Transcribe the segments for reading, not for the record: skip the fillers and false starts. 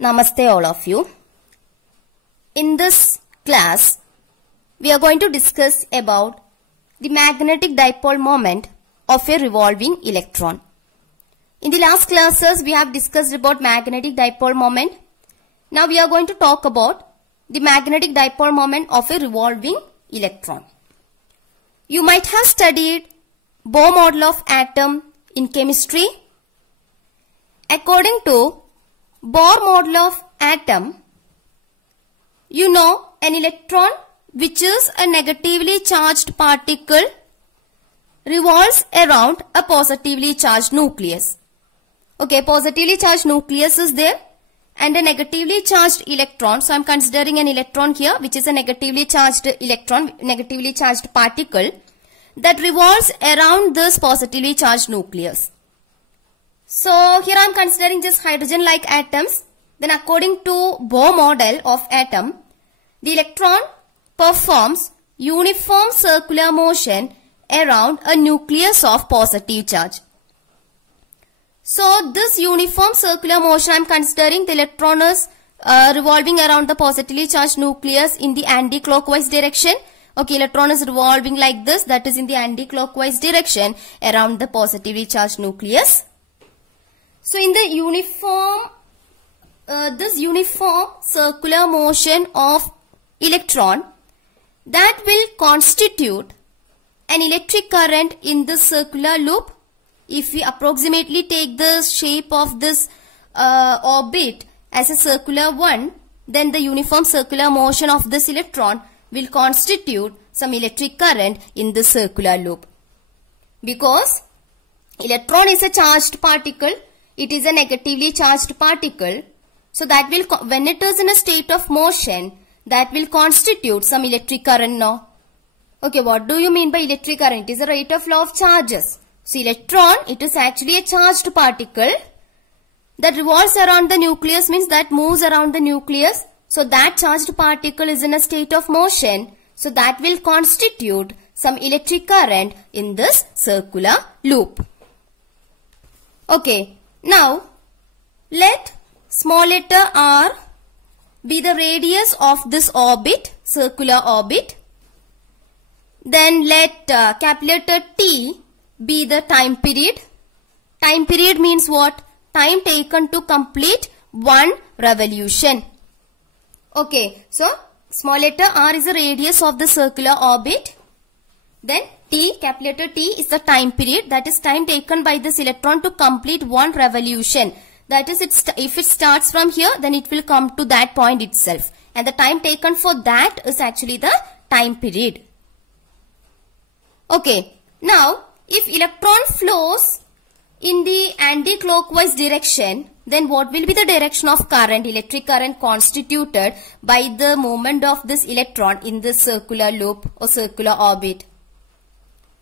Namaste all of you. In this class, we are going to discuss about the magnetic dipole moment of a revolving electron. In the last classes, we have discussed about magnetic dipole moment. Now we are going to talk about the magnetic dipole moment of a revolving electron. You might have studied Bohr model of atom in chemistry. According to Bohr model of atom, you know an electron, which is a negatively charged particle, revolves around a positively charged nucleus. Okay, positively charged nucleus is there and a negatively charged electron. So I am considering an electron here, which is a negatively charged electron, negatively charged particle that revolves around this positively charged nucleus. So here I am considering just hydrogen-like atoms. Then according to Bohr model of atom, the electron performs uniform circular motion around a nucleus of positive charge. So this uniform circular motion I am considering, the electron is revolving around the positively charged nucleus in the anti-clockwise direction. Okay, electron is revolving like this, that is in the anti-clockwise direction around the positively charged nucleus. So in the this uniform circular motion of electron, that will constitute an electric current in the circular loop. If we approximately take the shape of this orbit as a circular one, then the uniform circular motion of this electron will constitute some electric current in the circular loop. Because electron is a charged particle, it is a negatively charged particle. So that will, when it is in a state of motion, that will constitute some electric current now. Okay, what do you mean by electric current? It is a rate of flow of charges. So electron, it is actually a charged particle that revolves around the nucleus, means that moves around the nucleus. So that charged particle is in a state of motion. So that will constitute some electric current in this circular loop. Okay, now let small letter r be the radius of this orbit, circular orbit. Then let capital letter T be the time period. Time period means what? Time taken to complete one revolution. Okay, so small letter r is the radius of the circular orbit. Then T, capital letter T is the time period, that is time taken by this electron to complete one revolution. That is, if it starts from here, then it will come to that point itself. And the time taken for that is actually the time period. Okay, now if electron flows in the anti-clockwise direction, then what will be the direction of current, electric current constituted by the movement of this electron in this circular loop or circular orbit?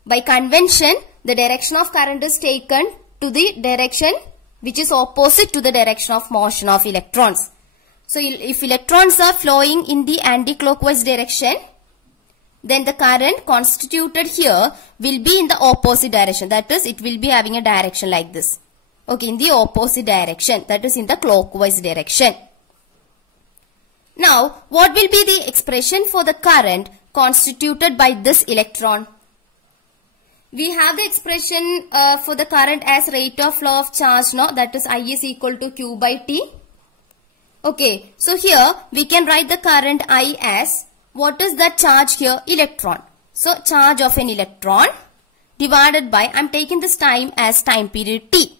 By convention, the direction of current is taken to the direction which is opposite to the direction of motion of electrons. So if electrons are flowing in the anti-clockwise direction, then the current constituted here will be in the opposite direction. That is, it will be having a direction like this. Okay, in the opposite direction. That is in the clockwise direction. Now, what will be the expression for the current constituted by this electron? We have the expression for the current as rate of flow of charge now, that is I is equal to Q by T. Okay, so here we can write the current I as, what is the charge here? Electron. So charge of an electron divided by, I am taking this time as time period T.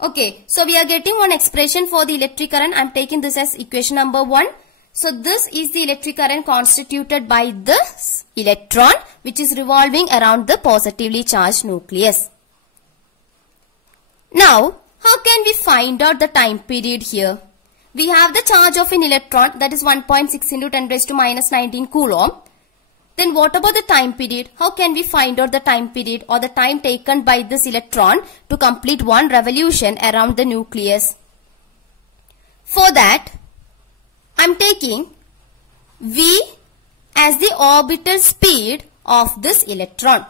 Okay, so we are getting one expression for the electric current. I am taking this as equation number 1. So this is the electric current constituted by this electron, which is revolving around the positively charged nucleus. Now, how can we find out the time period here? We have the charge of an electron, that is 1.6 into 10 raised to minus 19 coulomb. Then what about the time period? How can we find out the time period or the time taken by this electron to complete one revolution around the nucleus? For that, I am taking v as the orbital speed of this electron.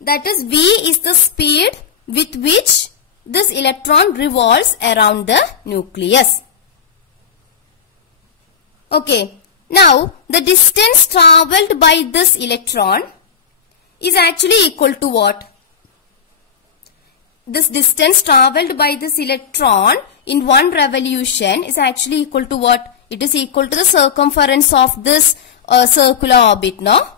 That is, v is the speed with which this electron revolves around the nucleus. Okay. Now, the distance travelled by this electron is actually equal to what? This distance travelled by this electron in one revolution is actually equal to what? It is equal to the circumference of this circular orbit, no?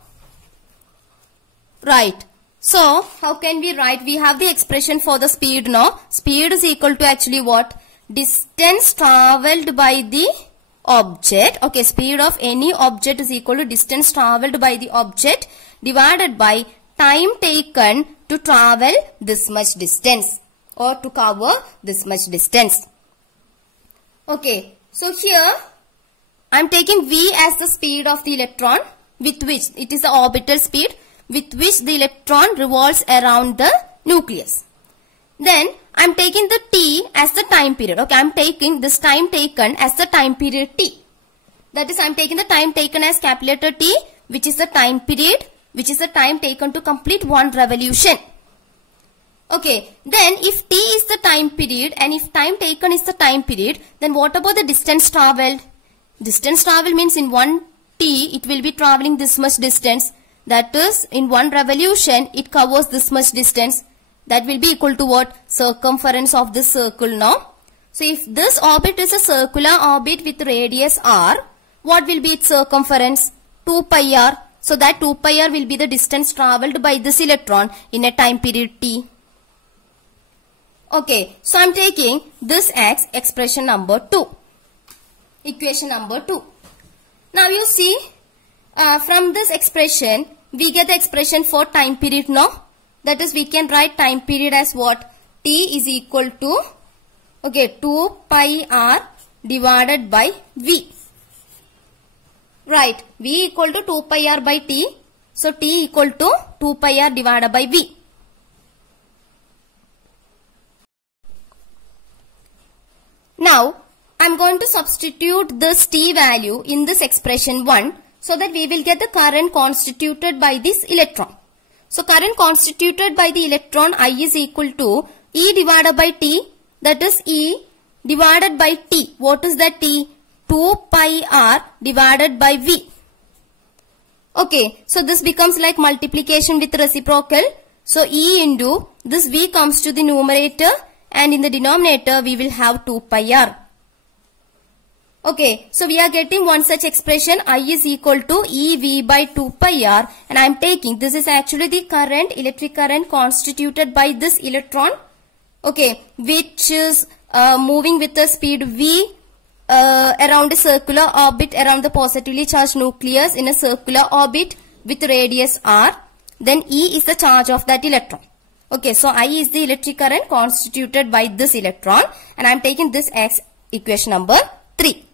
Right. So, how can we write? We have the expression for the speed, no? Speed is equal to actually what? Distance travelled by the object. Okay, speed of any object is equal to distance travelled by the object divided by time taken to travel this much distance or to cover this much distance. Okay, so here I am taking v as the speed of the electron with which it is the orbital speed with which the electron revolves around the nucleus. Then I am taking the t as the time period. Okay, I am taking this time taken as the time period t. That is, I am taking the time taken as capital letter T, which is the time period, which is the time taken to complete one revolution. Okay, then if t is the time period and if time taken is the time period, then what about the distance travelled? Distance travelled means in one t it will be travelling this much distance. That is, in one revolution it covers this much distance. That will be equal to what? Circumference of this circle now. So if this orbit is a circular orbit with radius r, what will be its circumference? 2 pi r. So that 2 pi r will be the distance travelled by this electron in a time period t. Okay, so I am taking this as expression number 2. Equation number 2. Now you see, from this expression, we get the expression for time period now. That is, we can write time period as what? T is equal to, okay, 2 pi r divided by v. Right, v equal to 2 pi r by t. So, t equal to 2 pi r divided by v. Now, I am going to substitute this t value in this expression 1 so that we will get the current constituted by this electron. So, current constituted by the electron I is equal to E divided by T, that is E divided by T. What is that T? 2 pi R divided by V. Okay, so this becomes like multiplication with reciprocal. So, E into this V comes to the numerator and in the denominator we will have 2 pi R. Okay, so we are getting one such expression I is equal to EV by 2 pi R, and I am taking this is actually the current, electric current constituted by this electron, okay, which is moving with the speed V around a circular orbit around the positively charged nucleus in a circular orbit with radius R. Then E is the charge of that electron. Okay, so I is the electric current constituted by this electron, and I am taking this as equation number 3.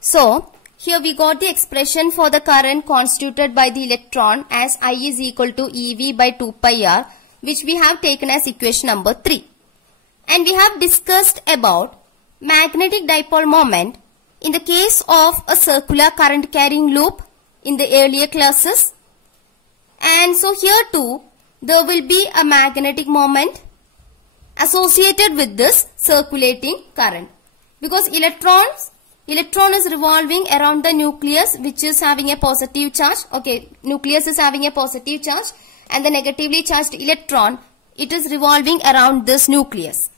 So, here we got the expression for the current constituted by the electron as I is equal to EV by 2 pi R, which we have taken as equation number 3. And we have discussed about magnetic dipole moment in the case of a circular current carrying loop in the earlier classes. And so here too, there will be a magnetic moment associated with this circulating current. Because electron is revolving around the nucleus which is having a positive charge. Okay, nucleus is having a positive charge and the negatively charged electron, it is revolving around this nucleus.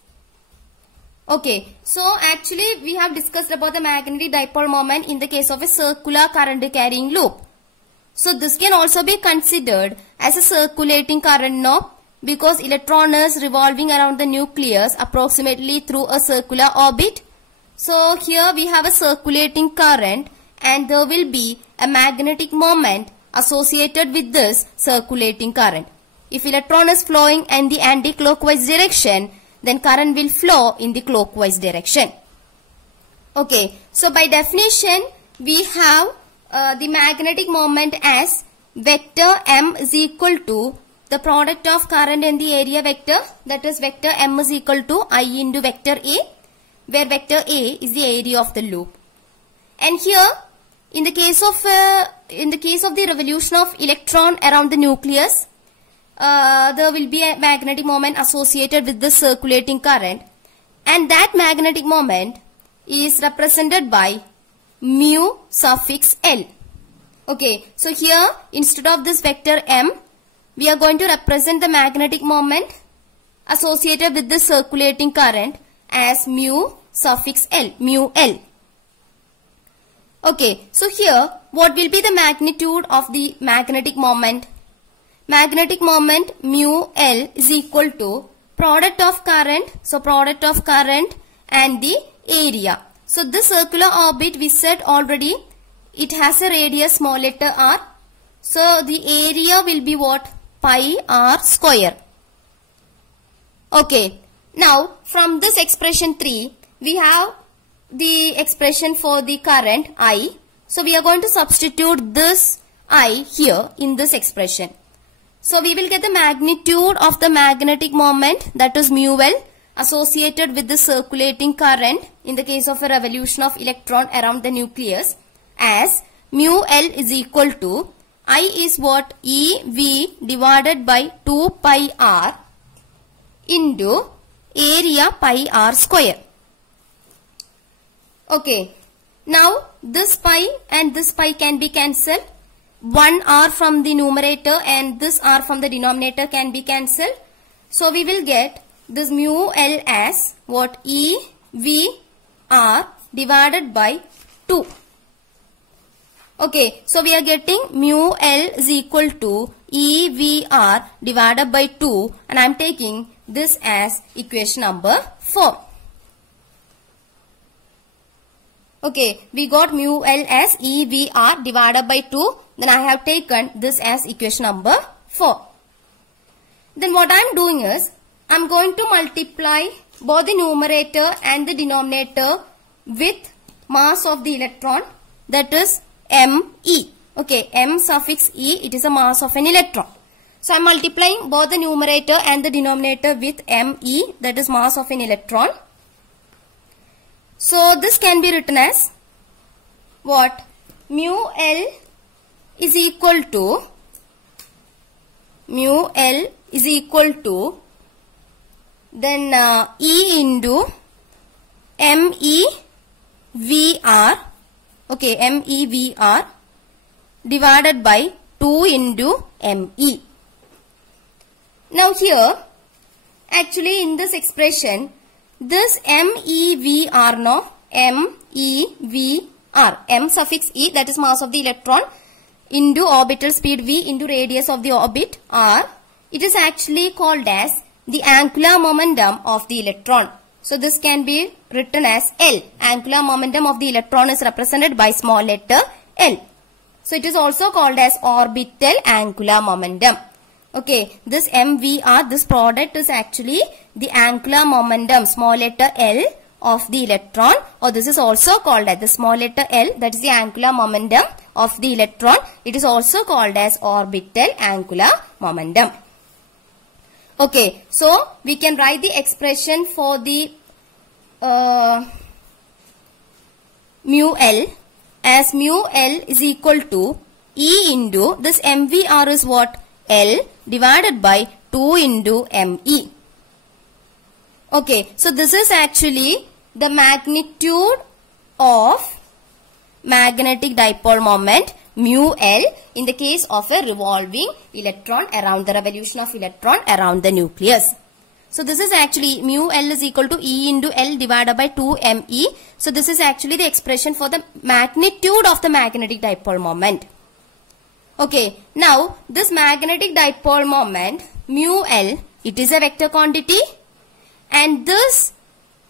Okay, so actually we have discussed about the magnetic dipole moment in the case of a circular current carrying loop. So this can also be considered as a circulating current now, because electron is revolving around the nucleus approximately through a circular orbit. So here we have a circulating current and there will be a magnetic moment associated with this circulating current. If electron is flowing in the anti-clockwise direction, then current will flow in the clockwise direction. Okay, so by definition we have the magnetic moment as vector M is equal to the product of current and the area vector, that is vector M is equal to I into vector A, where vector A is the area of the loop. And here in the case of the revolution of electron around the nucleus, there will be a magnetic moment associated with the circulating current, and that magnetic moment is represented by mu suffix L. Okay, so here instead of this vector M, we are going to represent the magnetic moment associated with the circulating current as mu suffix L, mu L. Okay, so here what will be the magnitude of the magnetic moment? Magnetic moment mu L is equal to product of current, so product of current and the area. So this circular orbit we said already, it has a radius small letter r. So the area will be what? Pi r square. Okay, now from this expression 3, we have the expression for the current I. So we are going to substitute this I here in this expression. So we will get the magnitude of the magnetic moment, that is mu L, associated with the circulating current in the case of a revolution of electron around the nucleus, as mu L is equal to I is what? EV divided by 2 pi r into area pi r square. Okay, now this pi and this pi can be cancelled. 1 r from the numerator and this r from the denominator can be cancelled. So we will get this mu L as what? EV r divided by 2. Okay, so we are getting mu L is equal to EV r divided by 2, and I am taking this as equation number 4. Okay, we got mu L as EV r divided by 2. Then I have taken this as equation number 4. Then what I am doing is, I am going to multiply both the numerator and the denominator with mass of the electron, that is ME. Okay, M suffix E, it is a mass of an electron. So I am multiplying both the numerator and the denominator with ME, that is mass of an electron. So this can be written as what? Mu L is equal to then E into MEVR, okay, MEVR divided by 2 into ME. Now here, actually in this expression, this MEVR, no, MEVR, M suffix E, that is mass of the electron, into orbital speed v into radius of the orbit r, it is actually called as the angular momentum of the electron. So this can be written as L. Angular momentum of the electron is represented by small letter L. So it is also called as orbital angular momentum. Okay, this MVR, this product is actually the angular momentum, small letter L, of the electron, or this is also called as the small letter L, that is the angular momentum of the electron. It is also called as orbital angular momentum. Okay, so we can write the expression for the mu L as mu L is equal to E into this MVR is what? L divided by 2 into ME. Okay, so this is actually the magnitude of magnetic dipole moment mu L in the case of a revolving electron around the revolution of electron around the nucleus. So this is actually mu L is equal to E into L divided by 2 ME. So this is actually the expression for the magnitude of the magnetic dipole moment. Okay, now this magnetic dipole moment mu L, it is a vector quantity, and this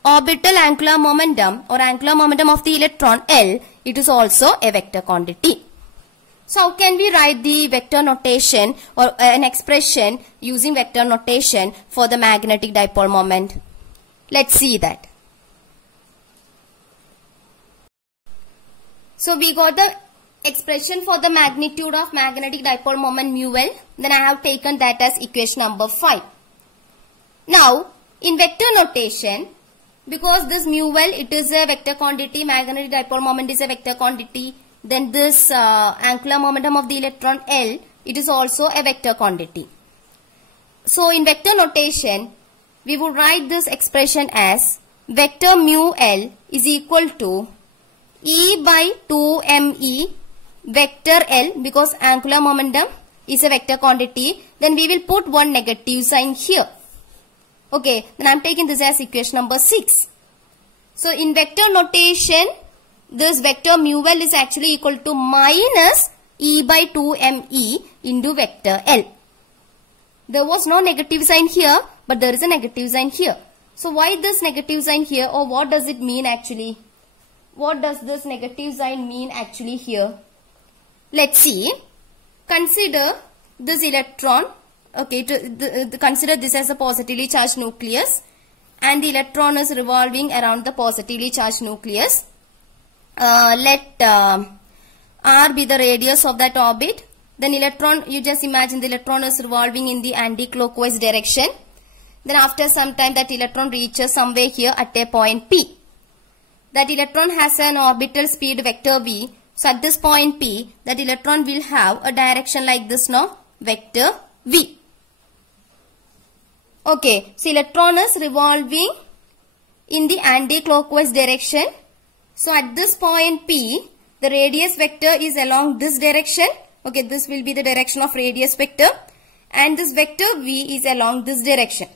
orbital angular momentum or angular momentum of the electron L, it is also a vector quantity. So how can we write the vector notation or an expression using vector notation for the magnetic dipole moment? Let's see that. So we got the expression for the magnitude of magnetic dipole moment mu L. Then I have taken that as equation number 5. Now in vector notation, because this mu L, it is a vector quantity, magnetic dipole moment is a vector quantity, then this angular momentum of the electron L, it is also a vector quantity. So in vector notation, we would write this expression as vector mu L is equal to E by 2me vector L, because angular momentum is a vector quantity. Then we will put one negative sign here. Okay, then I am taking this as equation number 6. So in vector notation, this vector mu L is actually equal to minus E by 2me into vector L. There was no negative sign here, but there is a negative sign here. So why this negative sign here, or what does it mean actually? What does this negative sign mean actually here? Let's see. Consider this electron. Okay, consider this as a positively charged nucleus, and the electron is revolving around the positively charged nucleus. Let R be the radius of that orbit. Then electron, you just imagine the electron is revolving in the anti-clockwise direction. Then after some time that electron reaches somewhere here at a point P. That electron has an orbital speed vector v. So at this point P, that electron will have a direction like this now, vector v. Okay, so electron is revolving in the anti-clockwise direction. So at this point P, the radius vector is along this direction. Okay, this will be the direction of radius vector, and this vector v is along this direction.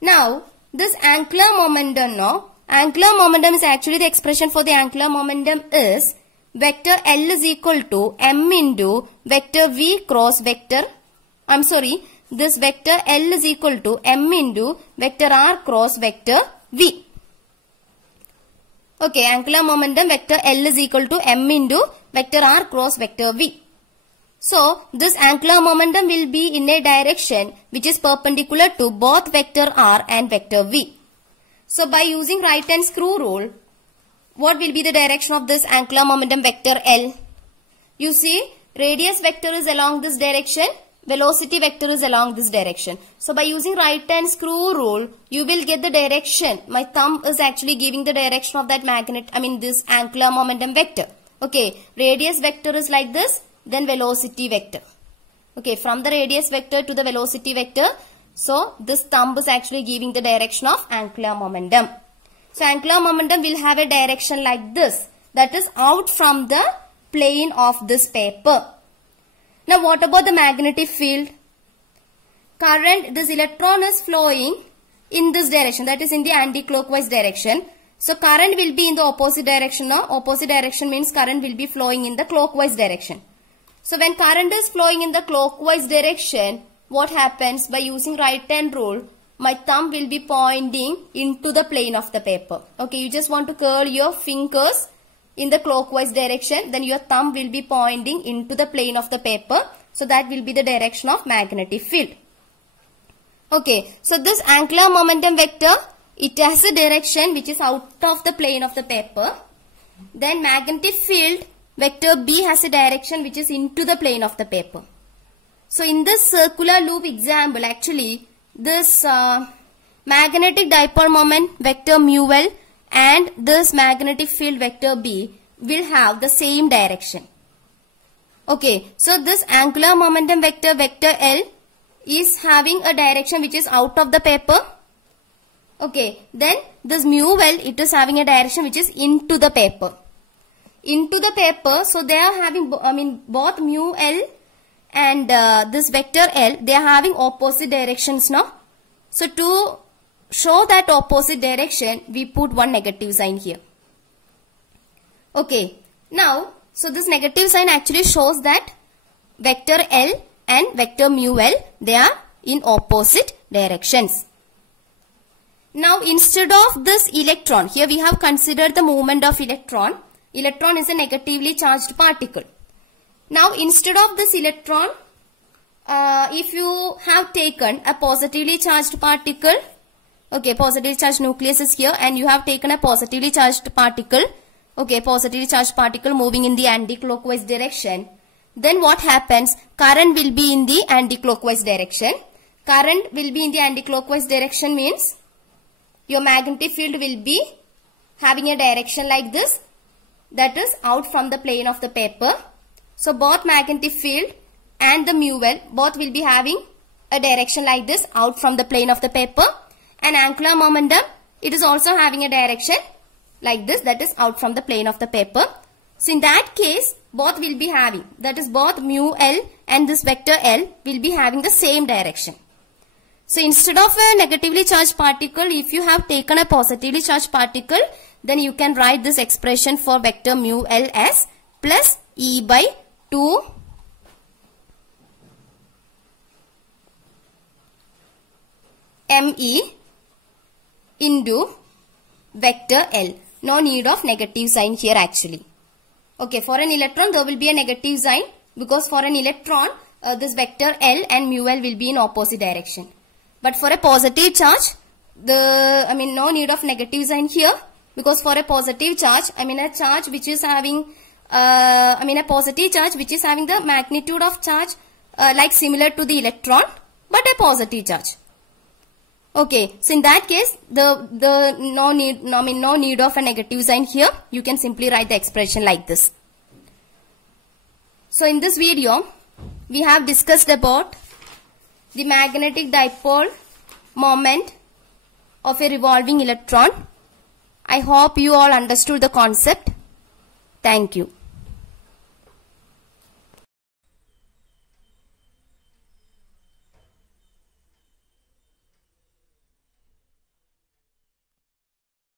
Now, this angular momentum now, angular momentum is actually the expression for the angular momentum is vector L is equal to m into vector v cross vector, this vector L is equal to m into vector r cross vector v. Okay, angular momentum vector L is equal to m into vector r cross vector v. So, this angular momentum will be in a direction which is perpendicular to both vector r and vector v. So, by using right hand screw rule, what will be the direction of this angular momentum vector L? You see, radius vector is along this direction, velocity vector is along this direction. So, by using right hand screw rule, you will get the direction. My thumb is actually giving the direction of that this angular momentum vector. Okay, radius vector is like this, then velocity vector. Okay, from the radius vector to the velocity vector. So, this thumb is actually giving the direction of angular momentum. So, angular momentum will have a direction like this. That is out from the plane of this paper. Now, what about the magnetic field? Current, this electron is flowing in this direction. That is in the anti-clockwise direction. So, current will be in the opposite direction now. Opposite direction means current will be flowing in the clockwise direction. So, when current is flowing in the clockwise direction, what happens? By using right hand rule, my thumb will be pointing into the plane of the paper. Okay, you just want to curl your fingers in the clockwise direction. Then your thumb will be pointing into the plane of the paper. So, that will be the direction of magnetic field. Okay, so this angular momentum vector, it has a direction which is out of the plane of the paper. Then magnetic field vector B has a direction which is into the plane of the paper. So, in this circular loop example, actually, this magnetic dipole moment vector mu L and this magnetic field vector B will have the same direction. Okay, so this angular momentum vector L is having a direction which is out of the paper. Okay, then this mu L, it is having a direction which is into the paper. Into the paper, so they are having, both mu L and this vector L, they are having opposite directions now. So, to show that opposite direction, we put one negative sign here. Okay, now, so this negative sign actually shows that vector L and vector mu L, they are in opposite directions. Now, instead of this electron, here we have considered the movement of electron. Electron is a negatively charged particle. Now, instead of this electron, if you have taken a positively charged particle, okay, positively charged nucleus is here and you have taken a positively charged particle, okay, positively charged particle moving in the anti-clockwise direction, then what happens? Current will be in the anti-clockwise direction. Current will be in the anti-clockwise direction means your magnetic field will be having a direction like this, that is out from the plane of the paper. So, both magnetic field and the mu L, both will be having a direction like this out from the plane of the paper, and angular momentum, it is also having a direction like this, that is out from the plane of the paper. So in that case, both will be having, that is both mu L and this vector L will be having the same direction. So instead of a negatively charged particle, if you have taken a positively charged particle, then you can write this expression for vector mu L as plus E by 2 ME into vector L. No need of negative sign here actually. Okay, for an electron there will be a negative sign because for an electron this vector L and mu L will be in opposite direction. But for a positive charge, no need of negative sign here, because for a positive charge, a charge which is having, a positive charge which is having the magnitude of charge like similar to the electron, but a positive charge. Okay, so in that case, no need of a negative sign here. You can simply write the expression like this. So in this video, we have discussed about the magnetic dipole moment of a revolving electron. I hope you all understood the concept. Thank you.